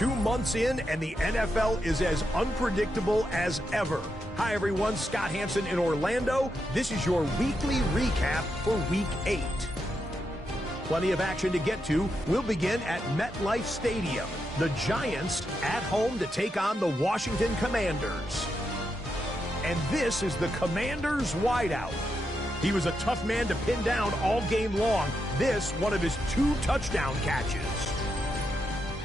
2 months in, and the NFL is as unpredictable as ever. Hi, everyone. Scott Hansen in Orlando. This is your weekly recap for Week 8. Plenty of action to get to. We'll begin at MetLife Stadium. The Giants at home to take on the Washington Commanders. And this is the Commanders' wideout. He was a tough man to pin down all game long. This, one of his 2 touchdown catches.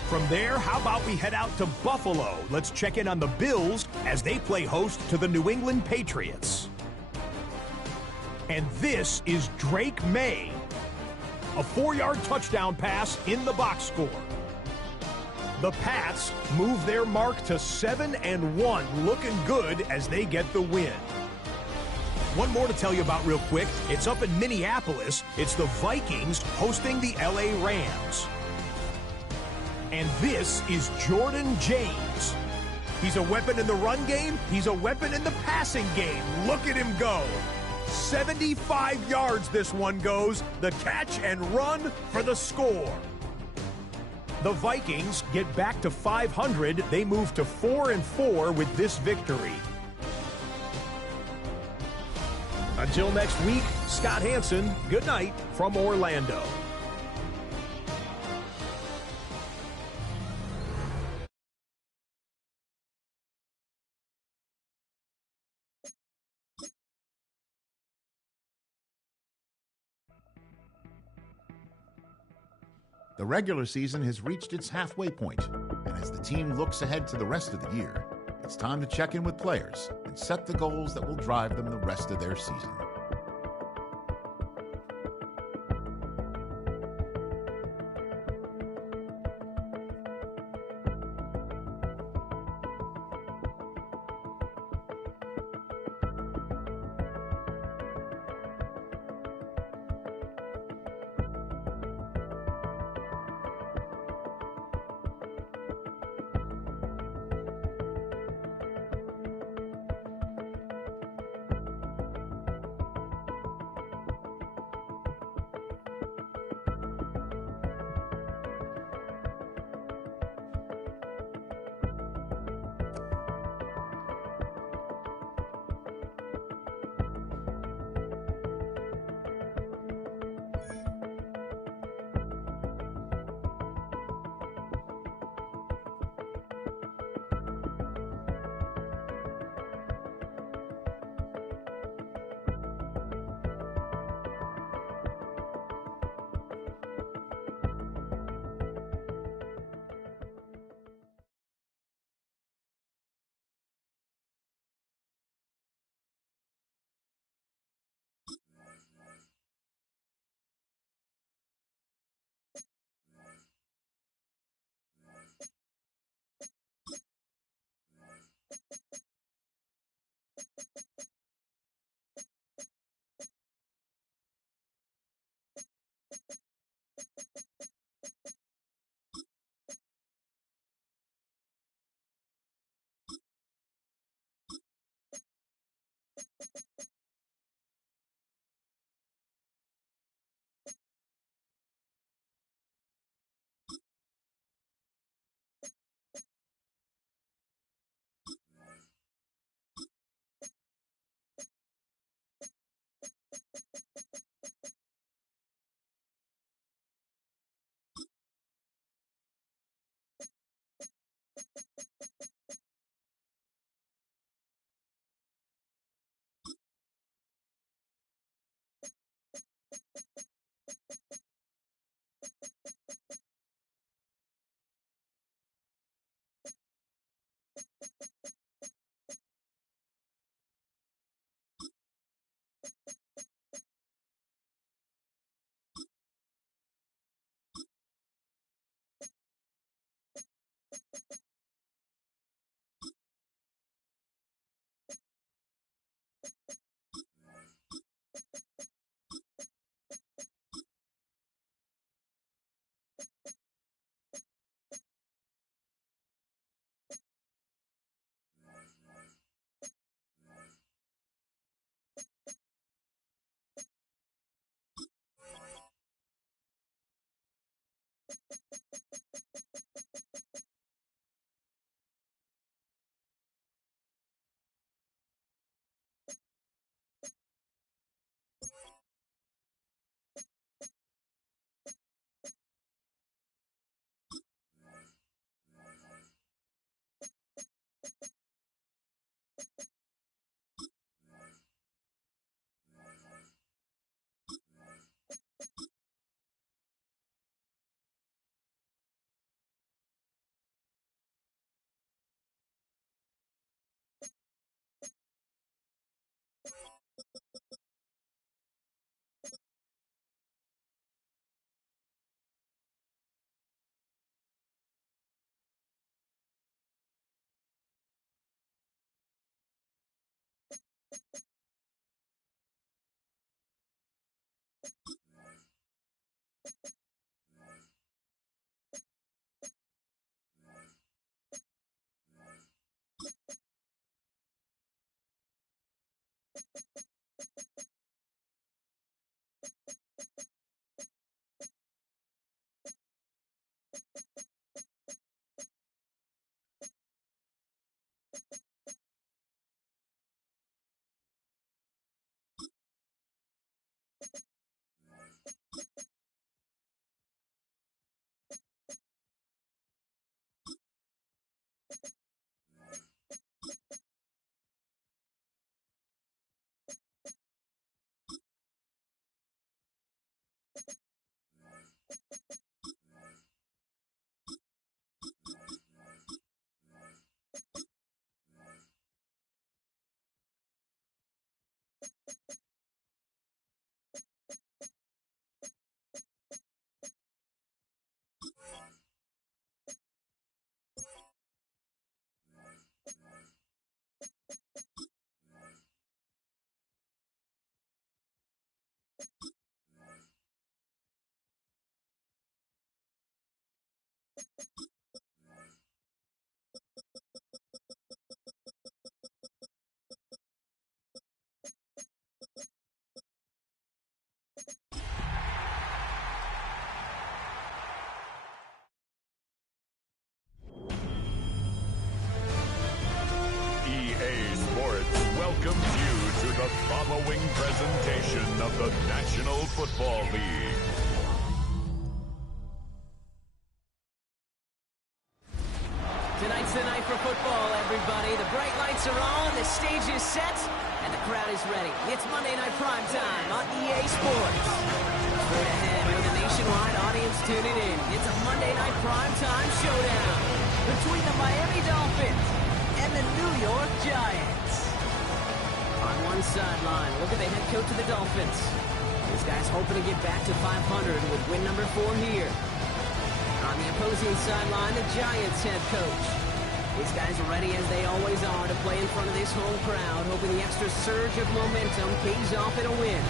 From there, how about we head out to Buffalo? Let's check in on the Bills as they play host to the New England Patriots. And this is Drake May. A 4-yard touchdown pass in the box score. The Pats move their mark to 7-1, looking good as they get the win. One more to tell you about real quick. It's up in Minneapolis. It's the Vikings hosting the LA Rams. And this is Jordan James. He's a weapon in the run game. He's a weapon in the passing game. Look at him go. 75 yards this one goes. The catch and run for the score. The Vikings get back to 500. They move to 4-4 with this victory. Until next week, Scott Hansen, good night from Orlando. The regular season has reached its halfway point, and as the team looks ahead to the rest of the year, it's time to check in with players and set the goals that will drive them the rest of their season. following presentation of the National Football League. Tonight's the night for football, everybody. The bright lights are on, the stage is set, and the crowd is ready. It's Monday Night Primetime on EA Sports. Straight ahead with a nationwide audience tuning in. It's a Monday Night Primetime showdown between the Miami Dolphins and the New York Giants. On one sideline, look at the head coach of the Dolphins. This guy's hoping to get back to 500 with win number 4 here. On the opposing sideline, the Giants head coach. These guys are ready as they always are to play in front of this home crowd, hoping the extra surge of momentum pays off in a win.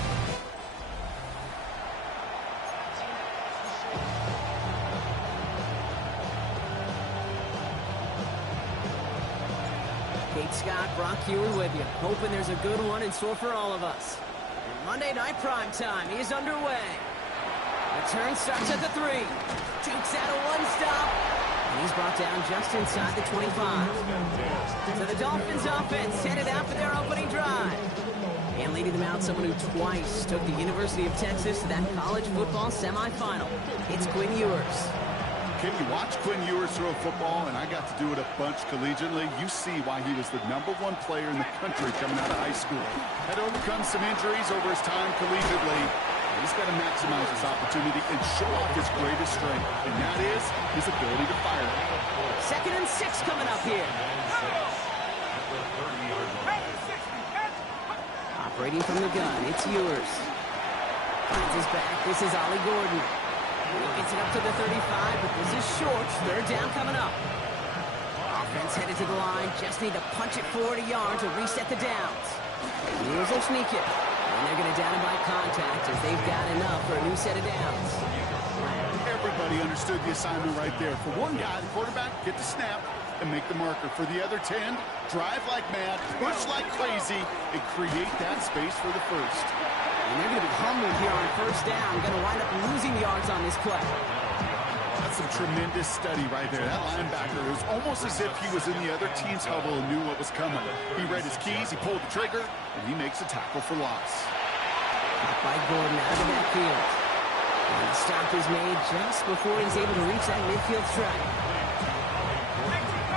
Kate Scott, Brock Heward with you, hoping there's a good one in store for all of us. And Monday Night Primetime is underway. The turn starts at the 3. Jukes out a one-stop. And he's brought down just inside the 25. So the Dolphins offense headed out for their opening drive. And leading them out, someone who twice took the University of Texas to that college football semifinal. It's Quinn Ewers. Can you watch Quinn Ewers throw a football? And I got to do it a bunch collegiately. You see why he was the #1 player in the country coming out of high school. Had overcome some injuries over his time collegiately. He's got to maximize this opportunity and show off his greatest strength, and that is his ability to fire. 2nd and 6 coming up here. Operating from the gun, it's Ewers. Finds his back. This is Ollie Gordon. He gets it up to the 35, but this is short. 3rd down coming up. Offense headed to the line. Just need to punch it 40 yards to reset the downs. Ewers will sneak it. And they're going to down him by contact as they've got enough for a new set of downs. Everybody understood the assignment right there. For one guy, the quarterback, get the snap and make the marker. For the other 10, drive like mad, push like crazy, and create that space for the first. And they're going to be humbled here on 1st down. Going to wind up losing yards on this play. That's some tremendous study right there. That linebacker, it was almost as if he was in the other team's huddle and knew what was coming. He read his keys, he pulled the trigger, and he makes a tackle for loss. Caught by Gordon out of the backfield. And the stop is made just before he's able to reach that midfield strike.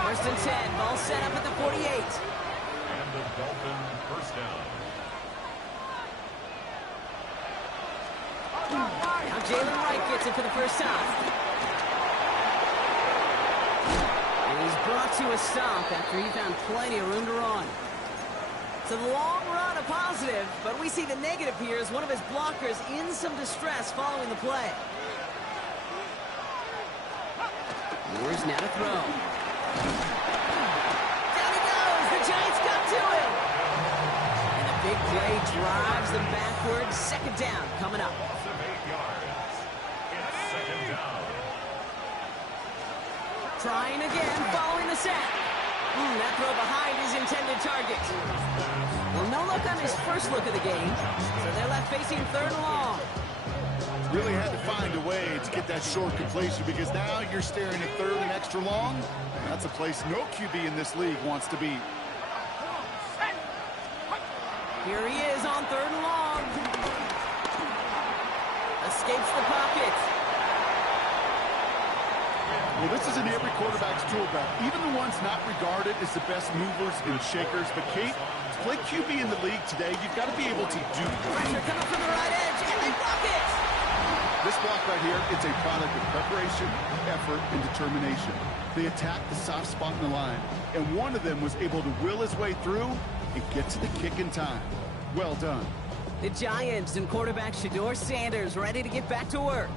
1st and 10, ball set up at the 48. And the Dolphin 1st down. Now Jalen Wright gets it for the first time. And he's brought to a stop after he found plenty of room to run. So the long run a positive, but we see the negative here as one of his blockers in some distress following the play. Ewers now to throw. Down he goes! The Giants got to him! And a big play drives them backwards. 2nd down coming up. Trying again, following the sack. That throw behind his intended target. Well, no look on his first look of the game, so they're left facing 3rd and long. Really had to find a way to get that short completion because now you're staring at 3rd and extra long. That's a place no QB in this league wants to be. Here he is on 3rd and long. Escapes the pocket. Well, this is in every quarterback's tool belt, even the ones not regarded as the best movers and shakers. But, Kate, to play QB in the league today, you've got to be able to do Pressure coming from the right edge, and they block it! This block right here, it's a product of preparation, effort, and determination. They attacked the soft spot in the line, and one of them was able to will his way through and get to the kick in time. Well done. The Giants and quarterback Shedeur Sanders ready to get back to work.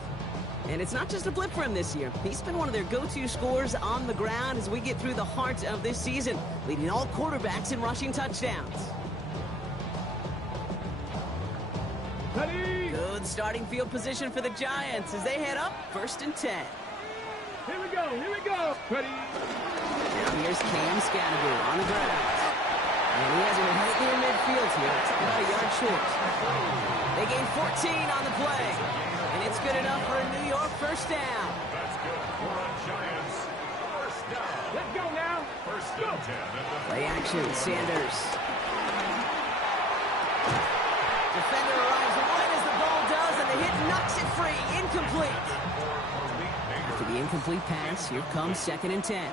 And it's not just a blip for him this year. He's been one of their go-to scorers on the ground as we get through the heart of this season, leading all quarterbacks in rushing touchdowns. Good starting field position for the Giants as they head up 1st and 10. Here we go, ready. Now here's Cam Scattergood on the ground. And he has it right near midfield here. It's about a yard short. They gain 14 on the play. And it's good enough for a New York 1st down. That's good for a Giants 1st down. Let's go now. 1st and 10 at the Play action, Sanders. Defender arrives right as the ball does, and the hit knocks it free. Incomplete. After the incomplete pass, here comes 2nd and 10.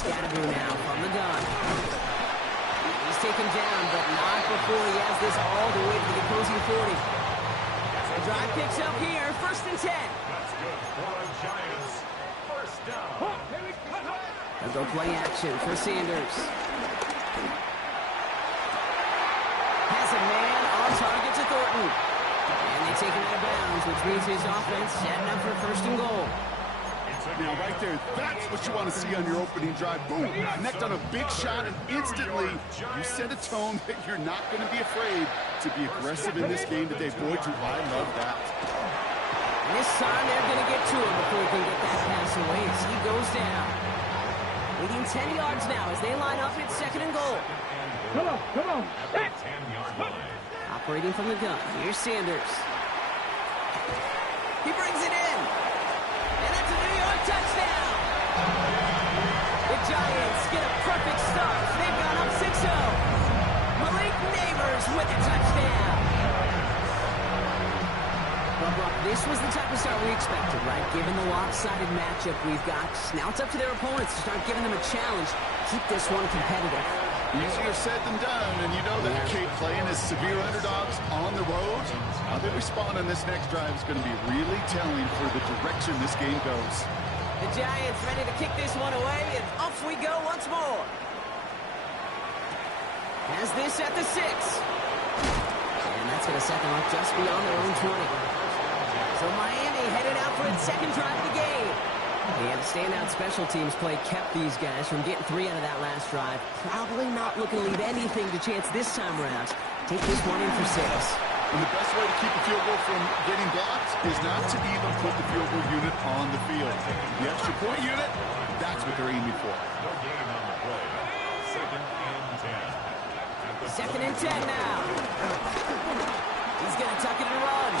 Scatteroo now from the gun. He's taken down, but not before he has this all the way to the opposing 40. The drive picks up here, 1st and 10. That's good for the Giants. First down. They'll go play action for Sanders. Has a man on target to Thornton. And they take him out of bounds, which means his offense setting up for 1st and goal. Now, right there, that's what you want to see on your opening drive. Boom, connect on a big shot, and instantly you set a tone that you're not going to be afraid to be aggressive in this game today. Boy, do I love that. And this time they're going to get to him before he can get that pass away as he goes down. Leading 10 yards now as they line up at 2nd and goal. Come on. Operating from the gun, here's Sanders. He brings it in. And that's a New York touchdown. The Giants get a perfect start. They've gone up 6-0. Malik Neighbors with a touchdown. Well, Brock, this was the type of start we expected, right? Given the lopsided matchup we've got. Now it's up to their opponents to start giving them a challenge. Keep this one competitive. Easier said than done, and you know that Kate playing as severe underdogs on the road. How they respond on this next drive is going to be really telling for the direction this game goes. The Giants ready to kick this one away, and off we go once more. Has this at the 6. And that's going to set them up just beyond their own 20. So Miami headed out for its 2nd drive of the game. And standout special teams play kept these guys from getting 3 out of that last drive. Probably not looking to leave anything to chance this time around. Take this one in for 6. And the best way to keep a field goal from getting blocked is not to even put the field goal unit on the field. The extra point unit, that's what they're aiming for. No gain on the play. 2nd and 10. 2nd and 10 now. He's going to tuck it and run.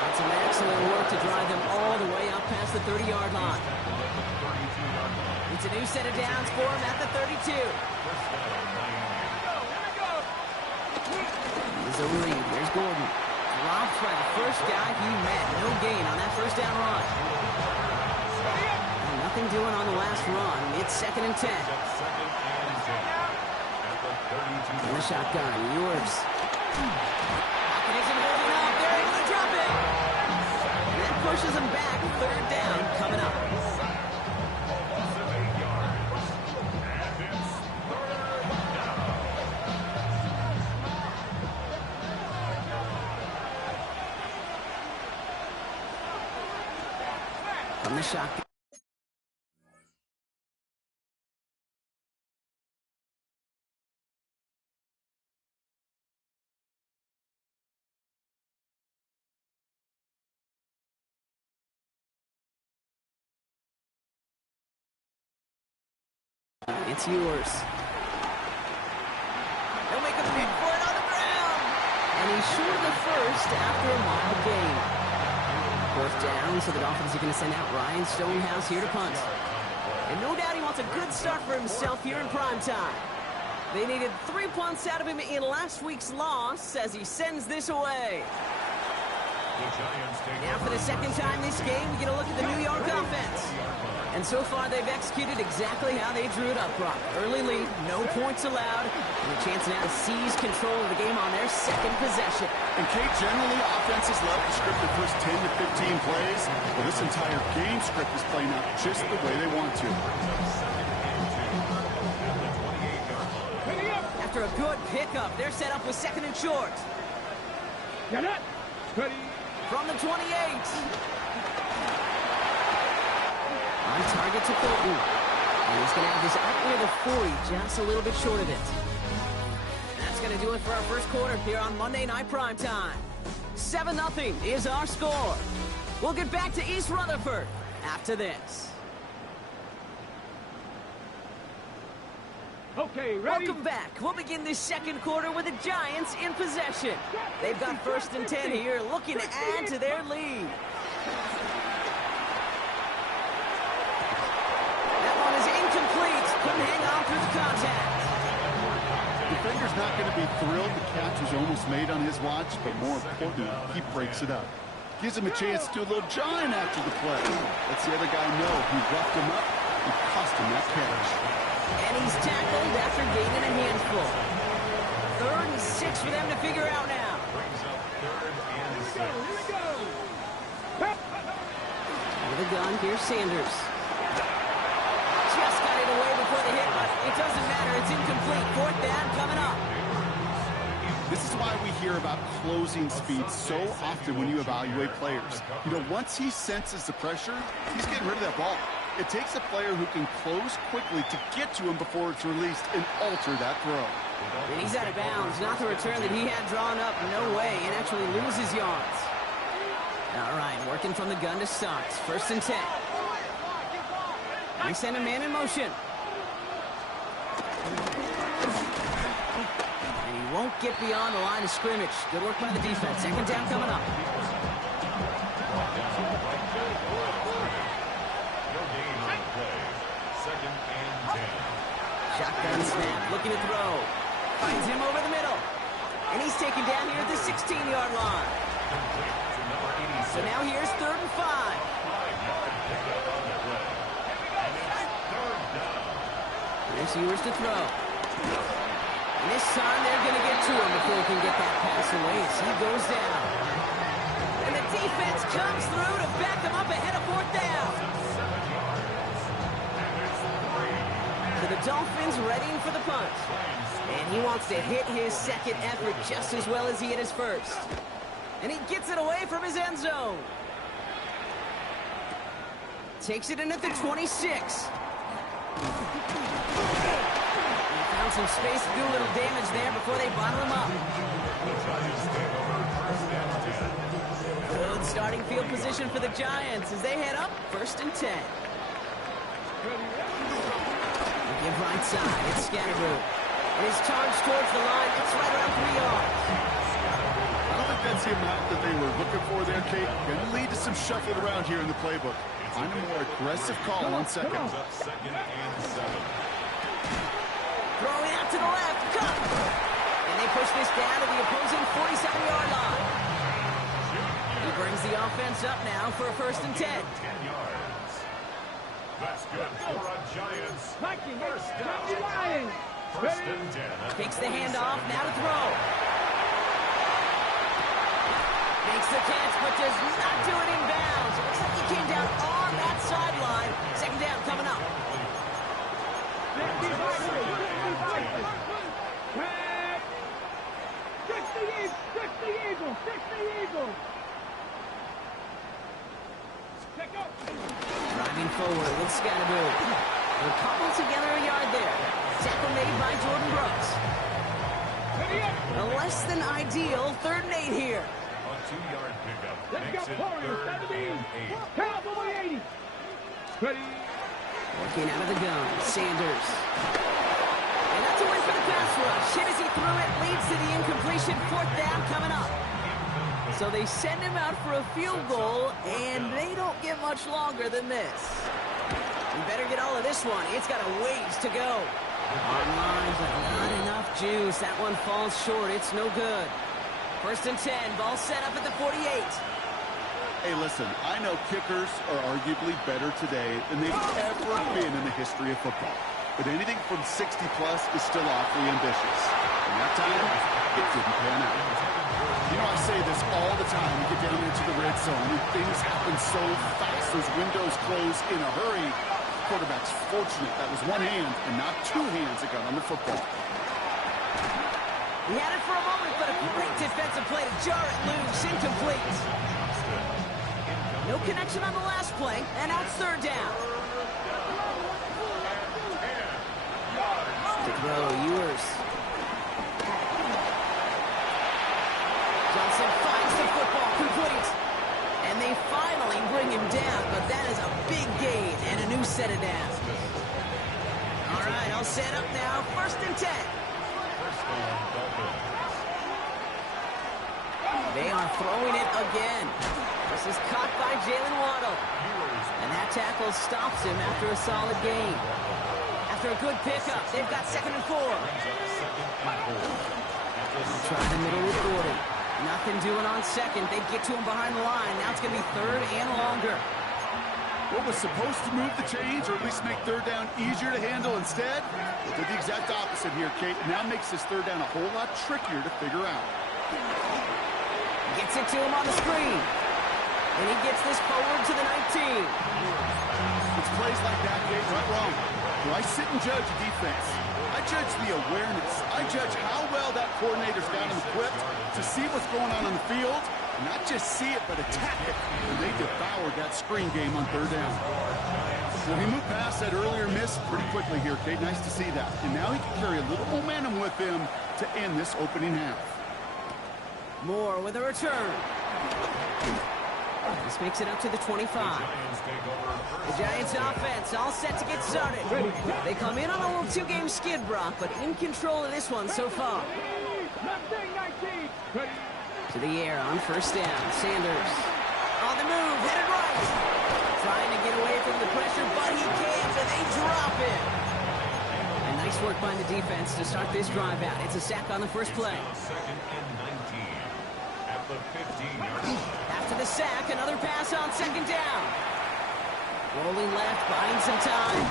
That's some excellent work to drive them all the way up past the 30-yard line. It's a new set of downs for him at the 32. Here's a read. Here's Gordon. Drops by the first guy he met. No gain on that 1st down run. And nothing doing on the last run. It's 2nd and 10. In the shotgun, Ewers. Pocket isn't holding up. They're able to drop it. And that pushes him back. 3rd down coming up. From the shotgun. It's yours. They'll make a big play on the ground. And he's short of the 1st after a mild gain. 4th down, so the Dolphins are going to send out Ryan Stonehouse here to punt. And no doubt he wants a good start for himself here in prime time. They needed 3 punts out of him in last week's loss as he sends this away. Now for the 2nd time this game, we get a look at the New York offense. And so far, they've executed exactly how they drew it up, Brock. Early lead, no points allowed, and a chance now to seize control of the game on their 2nd possession. And Kate, generally, offenses love to script the first 10 to 15 plays. Well, this entire game script is playing out just the way they want to. After a good pickup, they're set up with 2nd and short. Get it. Ready. From the 28. On target to Thornton. And he's going to have this up near the 40, just a little bit short of it. That's going to do it for our 1st quarter here on Monday Night Primetime. 7-0 is our score. We'll get back to East Rutherford after this. Okay, ready? Welcome back. We'll begin this 2nd quarter with the Giants in possession. They've got 1st and 10 here, looking to add to their lead. That one is incomplete. Couldn't hang on through the contact. defender's not going to be thrilled the catch was almost made on his watch, but more importantly, he breaks it up. Gives him a chance to do a little giant after the play. Lets the other guy know he roughed him up and cost him that catch. And he's tackled after gaining a handful. 3rd and 6 for them to figure out now. Brings up 3rd and 6. Here we go. With a gun, here's Sanders. Just got it away before the hit, but it doesn't matter. It's incomplete. 4th down coming up. This is why we hear about closing speed so often when you evaluate players. You know, once he senses the pressure, he's getting rid of that ball. It takes a player who can close quickly to get to him before it's released and alter that throw. And he's out of bounds. Not the return that he had drawn up. No way. And actually loses yards. All right, working from the gun to Starks. 1st and 10. They send a man in motion. And he won't get beyond the line of scrimmage. Good work by the defense. 2nd down coming up. Shotgun snap, looking to throw. Finds him over the middle. And he's taken down here at the 16-yard line. So now here's 3rd and 5. Here's Ewers to throw. And this time they're going to get to him before he can get that pass away as he goes down. And the defense comes through to back him up ahead of 4th down. So the Dolphins readying for the punt. And he wants to hit his 2nd effort just as well as he hit his 1st. And he gets it away from his end zone. Takes it in at the 26. He found some space to do a little damage there before they bottle him up. Good starting field position for the Giants as they head up 1st and 10. Give right side, it's Scatteroo. And his charge towards the line, it's right around 3 yards. I don't think that's the amount that they were looking for there, Kate. Going to lead to some shuffling around here in the playbook. Find a more aggressive call on 2nd. Brings up 2nd and 7. Throwing out to the left, cut! And they push this down to the opposing 47-yard line. He brings the offense up now for a 1st and 10. 10 yards. That's good for a Giants. 1st down. 1st and 10. Takes the handoff, now to throw. Makes the catch, but does not do it in bounds. It looks like he came down on that sideline. 2nd down coming up. Driving forward with Scatteroo. They'll cobble together a yard there. Tackle made by Jordan Brooks. A less than ideal 3rd and 8 here. A 2-yard pickup. Let's Makes go, it Warriors. 3rd and 8. Count for 180. Ready. Working out of the gun, Sanders. And that's a win for the pass rush. Hit as he threw it, leads to the incompletion. 4th down coming up. So they send him out for a field goal, and they don't get much longer than this. We better get all of this one. It's got a ways to go. On line, but not enough juice. That one falls short. It's no good. 1st and 10. Ball set up at the 48. Hey, listen, I know kickers are arguably better today than they've ever been in the history of football. But anything from 60-plus is still awfully ambitious. And that time, it didn't pan out. You know, I say this all the time. You get down into the red zone, and things happen so fast. Those windows close in a hurry. Quarterback's fortunate that was one hand and not 2 hands that got on the football. He had it for a moment, but a great defensive play to jar it loose. Incomplete. No connection on the last play, and now it's 3rd down. To throw, Ewers. Johnson finds the football, complete. And they finally bring him down, but that is a big gain and a new set of downs. All right, all set up now. 1st and 10. They are throwing it again. This is caught by Jalen Waddle. And that tackle stops him after a solid gain. After a good pickup, they've got 2nd and 4. Try the middle with Gordon. Nothing doing on 2nd. They get to him behind the line. Now it's going to be 3rd and longer. What was supposed to move the chains, or at least make 3rd down easier to handle instead, it did the exact opposite here, Kate. Now makes this 3rd down a whole lot trickier to figure out. Gets it to him on the screen. And he gets this forward to the 19. It's plays like that, Kate, right wrong. Do I sit and judge defense? I judge the awareness. I judge how well that coordinator's got him equipped to see what's going on the field, and not just see it, but attack it. And they devoured that screen game on 3rd down. Well, he moved past that earlier miss pretty quickly here, Kate. Nice to see that. And now he can carry a little momentum with him to end this opening half. Moore with a return. This makes it up to the 25. The Giants offense all set to get started. They come in on a little 2-game skid, Brock, but in control of this one so far. To the air on 1st down. Sanders on the move, headed right. Trying to get away from the pressure, but he can't, and they drop it. And nice work by the defense to start this drive out. It's a sack on the first play. 2nd and 19 at the 15-yard. After the sack, another pass on 2nd down. Rolling left, buying some time.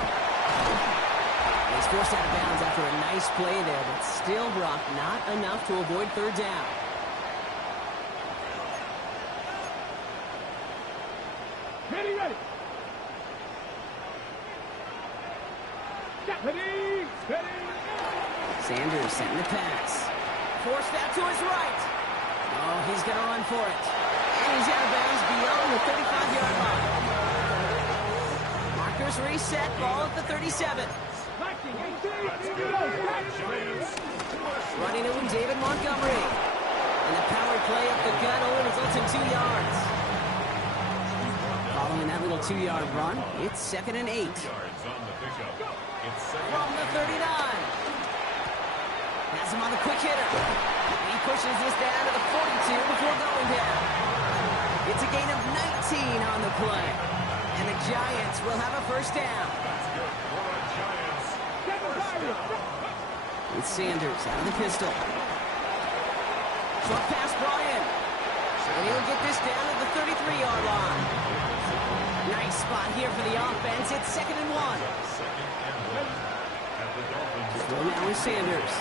He's forced out of bounds after a nice play there, but still, Brock, not enough to avoid 3rd down. Ready, ready. Ready, ready. Sanders setting the pass. Forced out to his right. Oh, he's going to run for it. And he's out of bounds beyond the 35-yard line. Markers reset, ball at the 37. Running it with David Montgomery. And the power play up the gut only results in 2 yards. Following that little 2-yard run, it's 2nd and 8. From the 39. Has him on the quick hitter. He pushes this down to the 42 before going down. It's a gain of 19 on the play. And the Giants will have a 1st down. With Sanders out of the pistol. Short pass brought in. And he'll get this down at the 33-yard line. Nice spot here for the offense. It's 2nd and 1. Throw now with Sanders.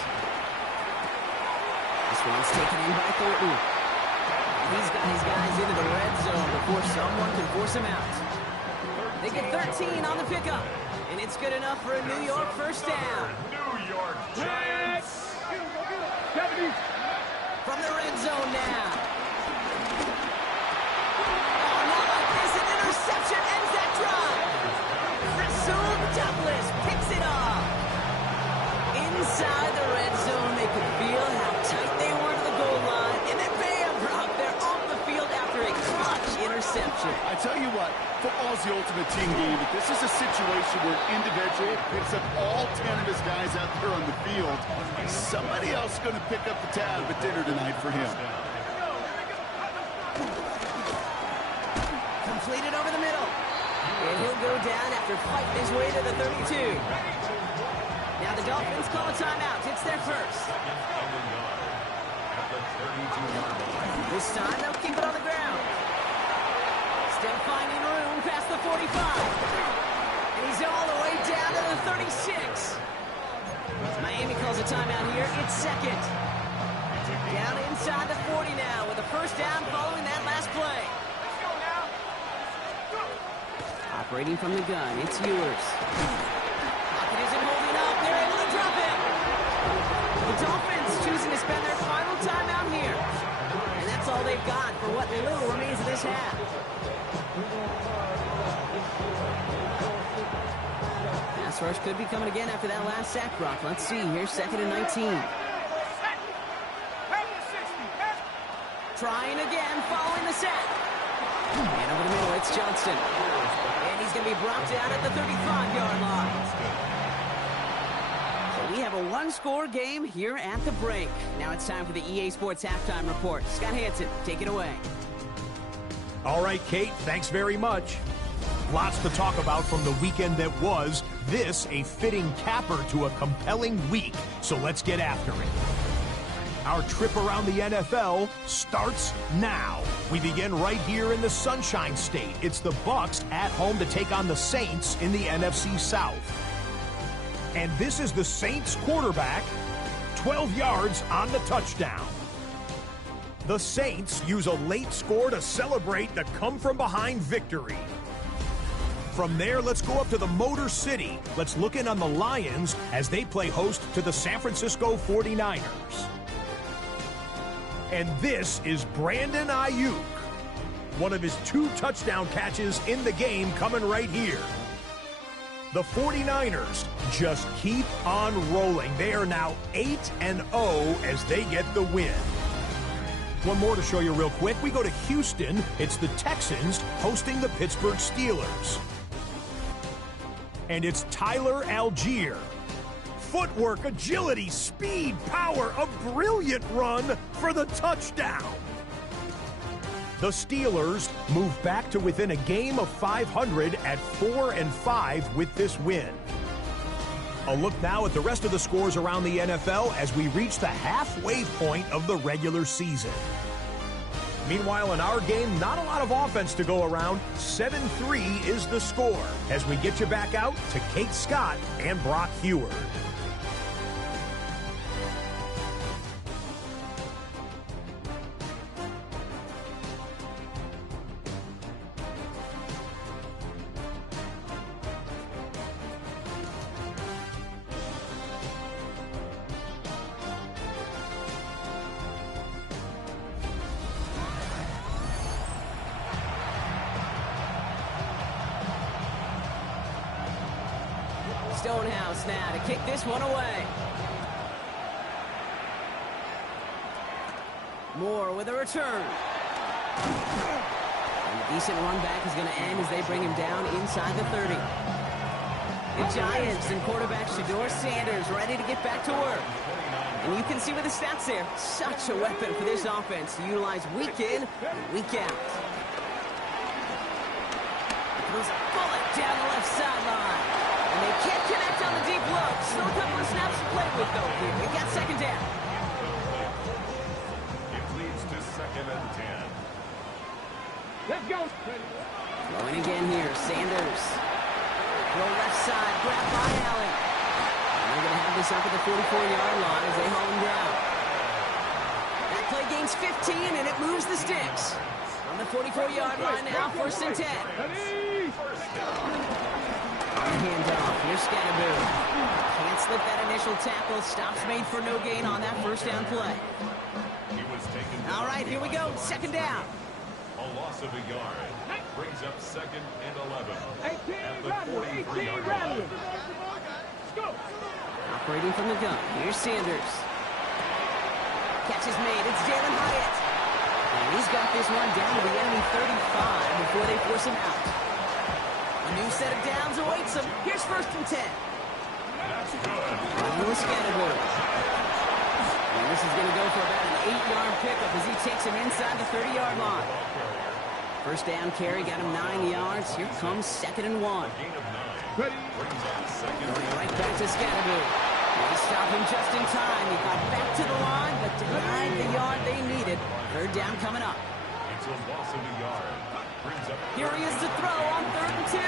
This one's taken in by Thornton. He's got his guys into the red zone before someone can force him out. They get 13 on the pickup, and it's good enough for a New York 1st down. New York Giants. From the red zone now. Oh, not like this. An interception ends that drive. Rasul Douglas picks it off. Inside the red zone, they could feel how tight they were to the goal line, and then bam, Brock, they're off the field after a clutch interception. I tell you what, football's the ultimate team game, but this is a situation where an individual picks up all 10 of his guys out there on the field. Somebody else is going to pick up the tab at dinner tonight for him. Completed over the middle. And he'll go down after fighting his way to the 32. Now the Dolphins call a timeout. It's their first. This time they'll keep it on the ground. Still finding room past the 45. And he's all the way down to the 36. Miami calls a timeout here. It's 2nd. Down inside the 40 now with a 1st down following that last play. Operating from the gun, it's Ewers. Pocket isn't holding up. They're able to drop it. The Dolphins choosing to spend their final timeout here. And that's all they've got for what little remains of this half. Pass rush could be coming again after that last sack, Brock. Let's see. Here's 2nd and 19. Trying again, following the sack. And over the middle, it's Johnson. And he's going to be brought down at the 35-yard line. So we have a one-score game here at the break. Now it's time for the EA Sports Halftime Report. Scott Hansen, take it away. All right, Kate, thanks very much. Lots to talk about from the weekend that was. this a fitting capper to a compelling week. So let's get after it. Our trip around the NFL starts now. We begin right here in the Sunshine State. It's the Bucs at home to take on the Saints in the NFC South. And this is the Saints quarterback, 12 yards on the touchdown. The Saints use a late score to celebrate the come-from-behind victory. From there, let's go up to the Motor City. Let's look in on the Lions as they play host to the San Francisco 49ers. And this is Brandon Ayuk. One of his 2 touchdown catches in the game coming right here. The 49ers just keep on rolling. They are now 8-0 as they get the win. One more to show you real quick. We go to Houston. It's the Texans hosting the Pittsburgh Steelers. And it's Tyler Algier. Footwork, agility, speed, power, a brilliant run for the touchdown. The Steelers move back to within a game of 500 at 4-5 with this win. A look now at the rest of the scores around the NFL as we reach the halfway point of the regular season. Meanwhile, in our game, not a lot of offense to go around. 7-3 is the score as we get you back out to Kate Scott and Brock Heward. Stonehouse now to kick this one away. Moore with a return. And a decent run back is going to end as they bring him down inside the 30. The Giants and quarterback Shedeur Sanders ready to get back to work. And you can see with the stats there, such a weapon for this offense to utilize week in and week out. Throws a bullet down the left sideline. And they can't connect on the deep look. Still a couple of snaps to play with, though, here. We got second down. It leads to 2nd and 10. Let's go. Throwing again here, Sanders. Throw left side, grabbed by Allen. And they're going to have this up at the 44-yard line as they haul him down. That play gains 15, and it moves the sticks. On the 44-yard line now, 1st and 10. Handoff. Here's Scatterboo. Can't slip that initial tackle. Stops made for no gain on that 1st down play. He was taken down. All right, here we go. 2nd down. A loss of a yard. Brings up 2nd and 11. At the 43-yard line. Operating from the gun. Here's Sanders. Catch is made. It's Jalen Hyatt. And he's got this one down to the enemy 35 before they force him out. A new set of downs awaits him. Here's 1st and 10. That's good. Running with Scatterboo. And this is going to go for about an 8-yard pickup as he takes him inside the 30-yard line. 1st down carry got him 9 yards. Here comes 2nd and 1. Gain of 9. Brings up 2nd. Going right back to Scatterboo. They stop him just in time. He got back to the line, but denied the yard they needed. 3rd down coming up. It's a loss of a yard. Brings up Here he is to throw on 3rd and 2.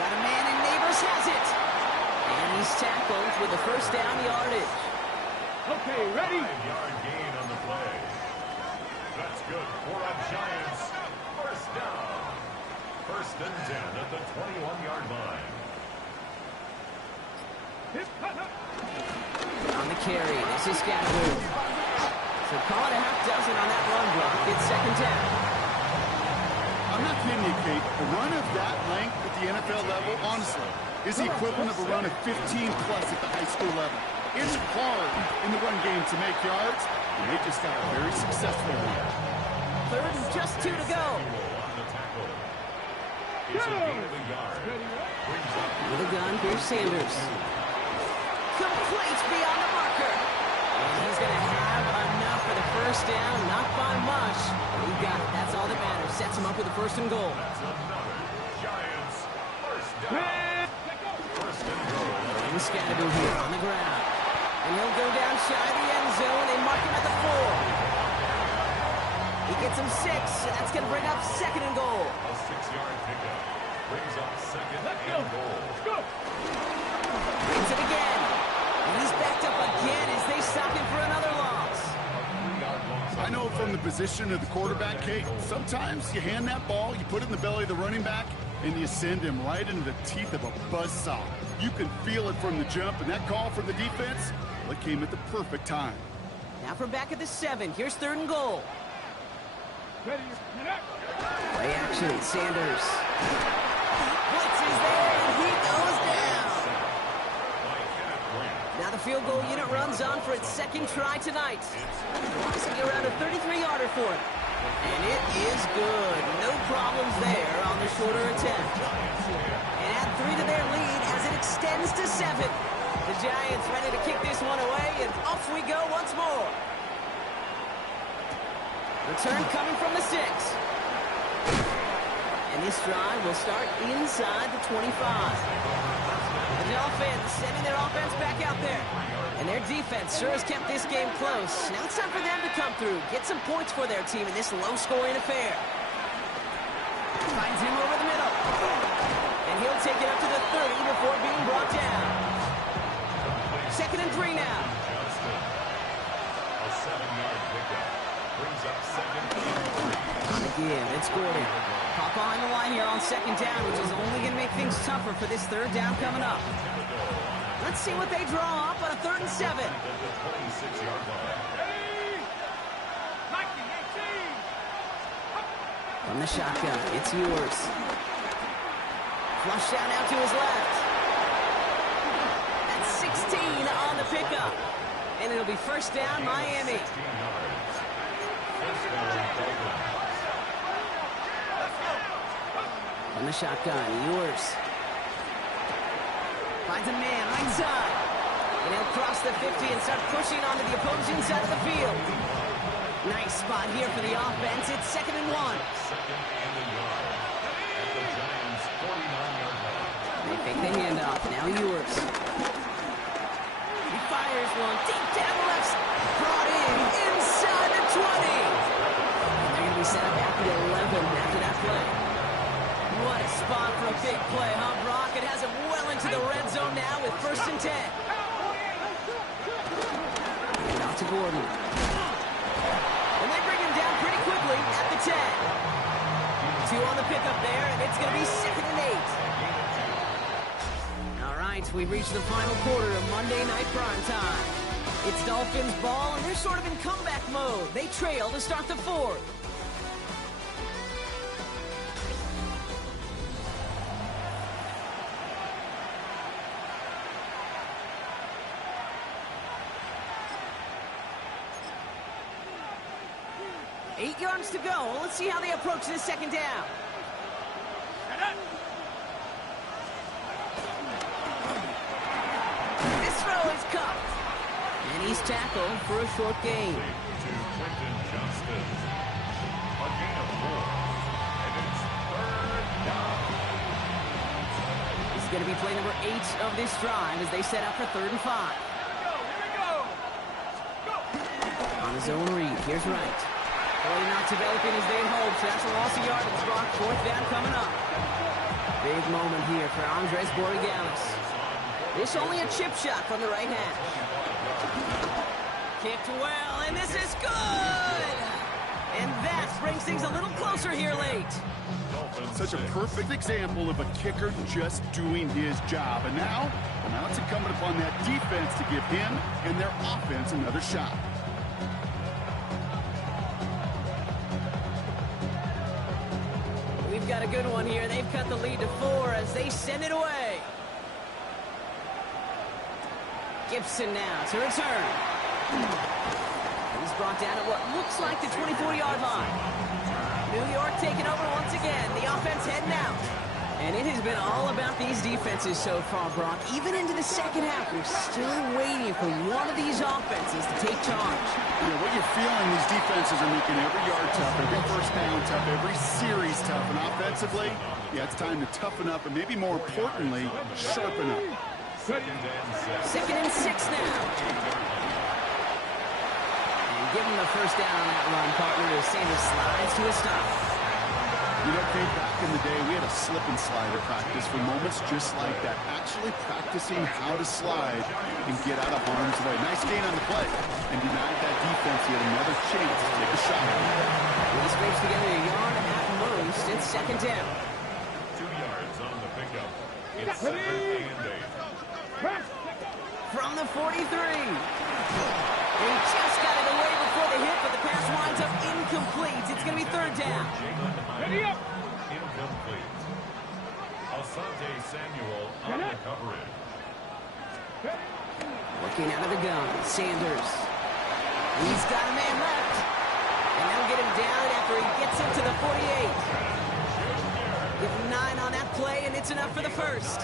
Got a man and Neighbors has it. And he's tackled with the 1st down yardage. Okay, ready? 5-yard gain on the play. That's good for a Giants 1st down. 1st and 10 at the 21-yard line. On the carry, this is Scatterboo. So call it a half dozen on that run block. It's 2nd down. I'm not kidding you, Kate. A run of that length at the NFL level, honestly, is the equivalent of a run of 15-plus at the high school level. It's hard in the run game to make yards, and they just got a very successful one. 3rd and just 2 to go. On the tackle. It's a gain of a yard. Brings up With a gun, here's Sanders. Complete beyond the marker. And he's going to have enough for the 1st down. Not by much. But he got it. That's all that matters. Sets him up with a 1st and goal. That's another Giants 1st down. Scatterby here on the ground. And he'll go down shy of the end zone. They mark him at the 4. He gets him 6, and that's going to bring up 2nd and goal. A 6-yard pickup brings up 2nd and goal. Let's go. Brings it again. And he's backed up again as they stop him for another loss. I know from the position of the quarterback, Kate, sometimes you hand that ball, you put it in the belly of the running back, and you send him right into the teeth of a buzzsaw. You can feel it from the jump, and that call from the defense, well, it came at the perfect time. Now from back at the 7. Here's 3rd and goal. Ready, get up. Play action, Sanders. Blitz is there, and he goes down. Now the field goal unit runs on for its 2nd try tonight. This will be around a 33-yarder for it. And it is good. No problems there on the shorter attempt. And add 3 to their lead as it extends to 7. The Giants ready to kick this one away, and off we go once more. Return coming from the 6. And this drive will start inside the 25. The Dolphins sending their offense back out there. And their defense sure has kept this game close. Now it's time for them to come through, get some points for their team in this low-scoring affair. Finds him over the middle. And he'll take it up to the 30 before being brought down. 2nd and 3 now. A 7-yard pickup brings up 2nd and 3. On the give, it's Gordon. Pop behind the line here on 2nd down, which is only going to make things tougher for this 3rd down coming up. Let's see what they draw up on a 3rd and 7. At the 26-yard line. From the shotgun, it's yours. Flush down out to his left. That's 16 on the pickup. And it'll be 1st down, Miami. 16 yards. 1st down, Dolphins. From the shotgun, yours. Finds a man right side. And he'll cross the 50 and start pushing onto the opposing side of the field. Nice spot here for the offense. It's 2nd and 1. 2nd and a yard. At the Giants' 49-yard line. They fake the handoff. Now yours. He fires one deep down the left. Brought in inside the 20. And they're going to be set up at the 11 after that play. What a spot for a big play, huh, Brock? It has him well into the red zone now with 1st and 10. And out to Gordon. And they bring him down pretty quickly at the 10. 2 on the pickup there, and it's going to be 2nd and 8. All right, we've reached the final quarter of Monday Night Prime Time. It's Dolphins ball, and they're sort of in comeback mode. They trail to start the 4th. Eight yards to go. Let's see how they approach this 2nd down. This throw is cuffed. And he's tackled for a short gain. To Quentin Johnston. A gain of 4. And it's 3rd down. This is going to be play number 8 of this drive as they set up for 3rd and 5. On his own read, here's Wright. Boy, not developing as they had hoped. So that's a loss of yardage. Brock, 4th down coming up. Big moment here for Andres Borregalis. This only a chip shot from the right hash. Kicked well, and this is good! And that brings things a little closer here late. Such a perfect example of a kicker just doing his job. And now it's incumbent upon that defense to give him and their offense another shot. We've got a good one here. They've cut the lead to 4 as they send it away. Gibson now to return. He's brought down at what looks like the 24-yard line. New York taking over once again. The offense heading out. And it has been all about these defenses so far, Brock. Even into the 2nd half, we're still waiting for one of these offenses to take charge. You know, what you're feeling, these defenses are making every yard tough, every 1st down tough, every series tough. And offensively, yeah, it's time to toughen up and maybe more importantly, sharpen up. Second and 6 now. And give him the first down on that run, partner, as Sanders slides to a stop. You know, Kate, back in the day, we had a slip and slide at practice for moments just like that. Actually practicing how to slide and get out of harm's way. Nice gain on the play. And denied that defense. He had another chance to take a shot. He scrapes together a yard at most. It's second down. 2 yards on the pickup. It's second and 8. From the 43. He just got it away before the hit, but the pass winds up incomplete. It's going to be third down. Incomplete. Asante Samuel on the coverage. Looking out of the gun, Sanders. He's got a man left. And they'll get him down after he gets into the 48. Give him 9 on that play, and it's enough for the first.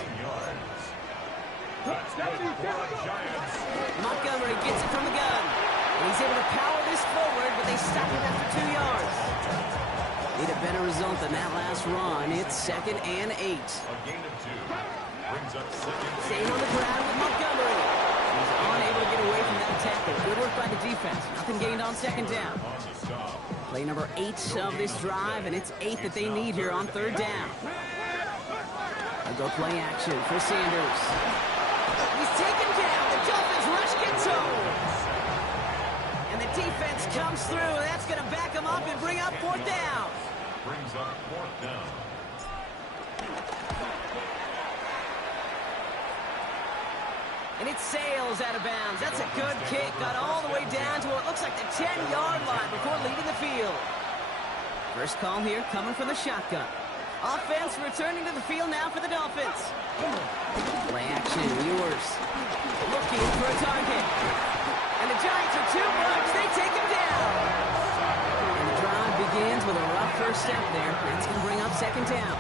Montgomery gets it from the gun. And he's able to power this forward, but they stop him after 2 yards. Need a better result than that last run. It's second and 8. A gain of 2. Brings up second. Staying on the ground with Montgomery. He's unable to get away from that tackle. Good work by the defense. Nothing gained on second down. On the stop. Play number 8 of this drive, and it's 8 that they need here on third down. A go play action for Sanders. He's taken down. The Dolphins rush gets home. And the defense comes through. That's going to back him up and bring up fourth down. Brings up fourth down. And it sails out of bounds. That's a good kick. Got all the way down to what looks like the 10-yard line before leaving the field. First call here coming from the shotgun. Offense returning to the field now for the Dolphins. Play action, Ewers. Looking for a target. And the Giants are too much. They take him down. And the drive begins with a rough first step there. That's going to bring up second down.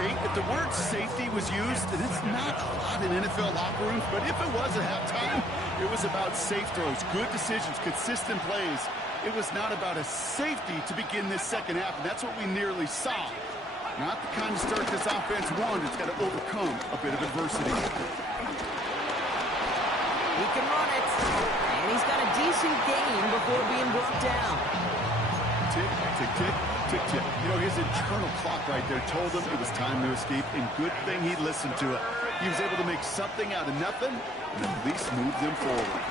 Kate, if the word safety was used, and it's not a lot in NFL locker rooms, but if it was at halftime, it was about safe throws, good decisions, consistent plays. It was not about a safety to begin this second half, and that's what we nearly saw. Not the kind of start this offense wanted. It's got to overcome a bit of adversity. He can run it, and he's got a decent gain before being brought down. Tick, tick, tick, tick, tick. You know, his internal clock right there told him it was time to escape, and good thing he listened to it. He was able to make something out of nothing, and at least move them forward.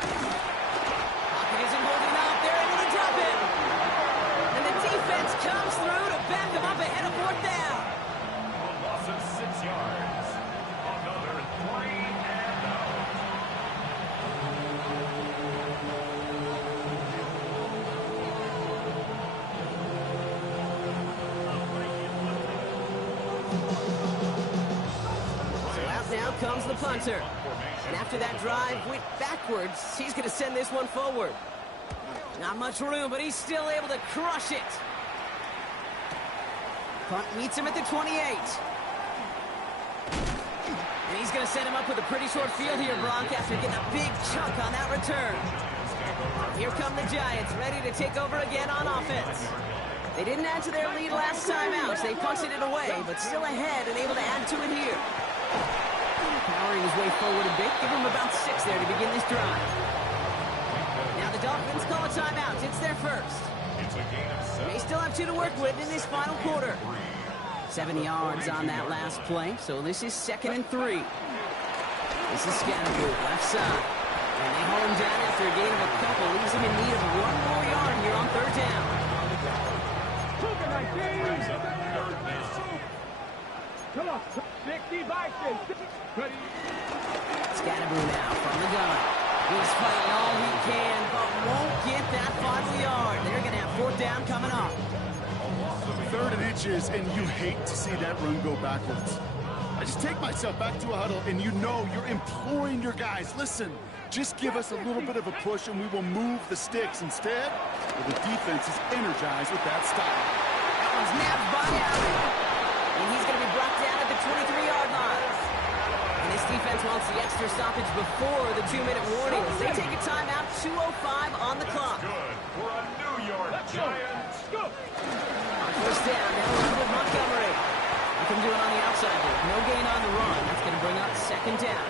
Pocket isn't holding up. They're able to drop him. And the defense comes through to back him up ahead of fourth down. A loss of 6 yards. Another 3 and out. Now comes the punter. And after that drive went backwards, he's going to send this one forward. Not much room, but he's still able to crush it. Punt meets him at the 28. And he's going to set him up with a pretty short field here, Bronk, after getting a big chunk on that return. Here come the Giants, ready to take over again on offense. They didn't add to their lead last time out, so they punted it away, but still ahead and able to add to it here. Powering his way forward a bit. Give him about 6 there to begin this drive. Now the Dolphins call a timeout. It's their first. They still have 2 to work with in this final quarter. 7 yards on that last play, so this is second and 3. This is Scatterboo, left side. And they hold him down after a gain of a couple. Leaves him in need of 1 more yard here on third down. Come on, 60 by 60. Scatterboo now from the gun. He's fighting all he can, but won't get that final yard. They're going to have fourth down coming up. 3rd and inches, and you hate to see that run go backwards. I just take myself back to a huddle, and you know you're imploring your guys, listen, just give us a little bit of a push, and we will move the sticks. Instead, the defense is energized with that stop. That one's nabbed by Allen. And he's going to be brought down at the 23-yard line. And this defense wants the extra stoppage before the 2-minute warning. They take a timeout, 2:05 on the clock. Good for a New York Giants. Go. On first down, they'll run with Montgomery. He can do it on the outside there. No gain on the run. That's going to bring up second down.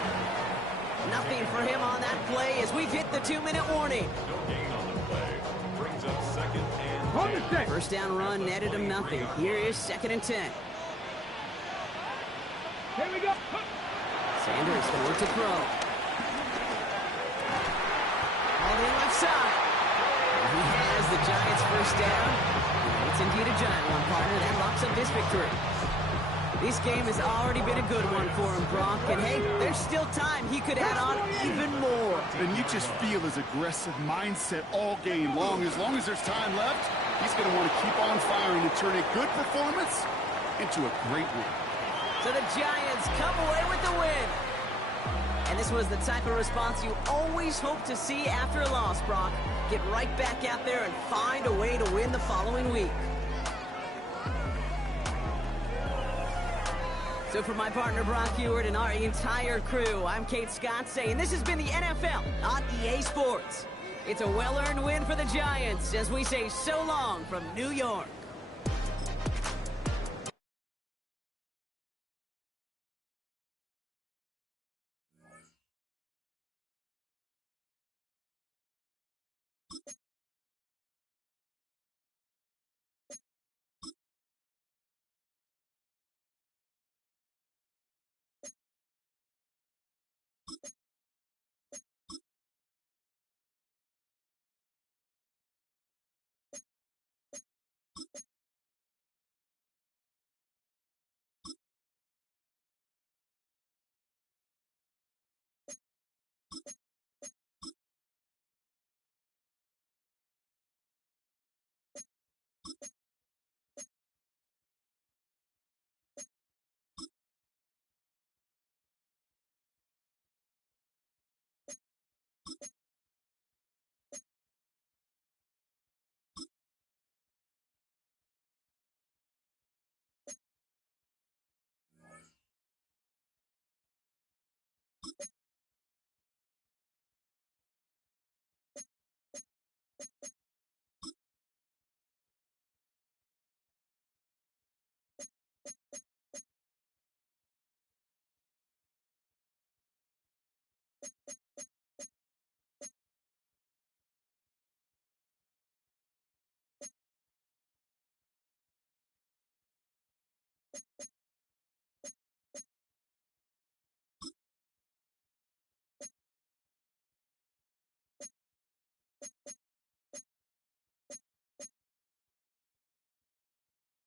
Nothing for him on that play as we've hit the 2-minute warning. No gain on the play. Brings up second and Hold the 10. stick. First down run netted him nothing. Here is second and 10. Here we go. Sanders forward to throw. All in left side. And he has the Giants first down. It's indeed a giant one, partner. That locks up this victory. This game has already been a good one for him, Brock. And hey, there's still time. He could add on even more. And you just feel his aggressive mindset all game long. As long as there's time left, he's going to want to keep on firing and turn a good performance into a great win. So the Giants come away with the win. And this was the type of response you always hope to see after a loss, Brock. Get right back out there and find a way to win the following week. So for my partner Brock Ewart and our entire crew, I'm Kate Scott saying this has been the NFL on EA Sports. It's a well-earned win for the Giants as we say so long from New York.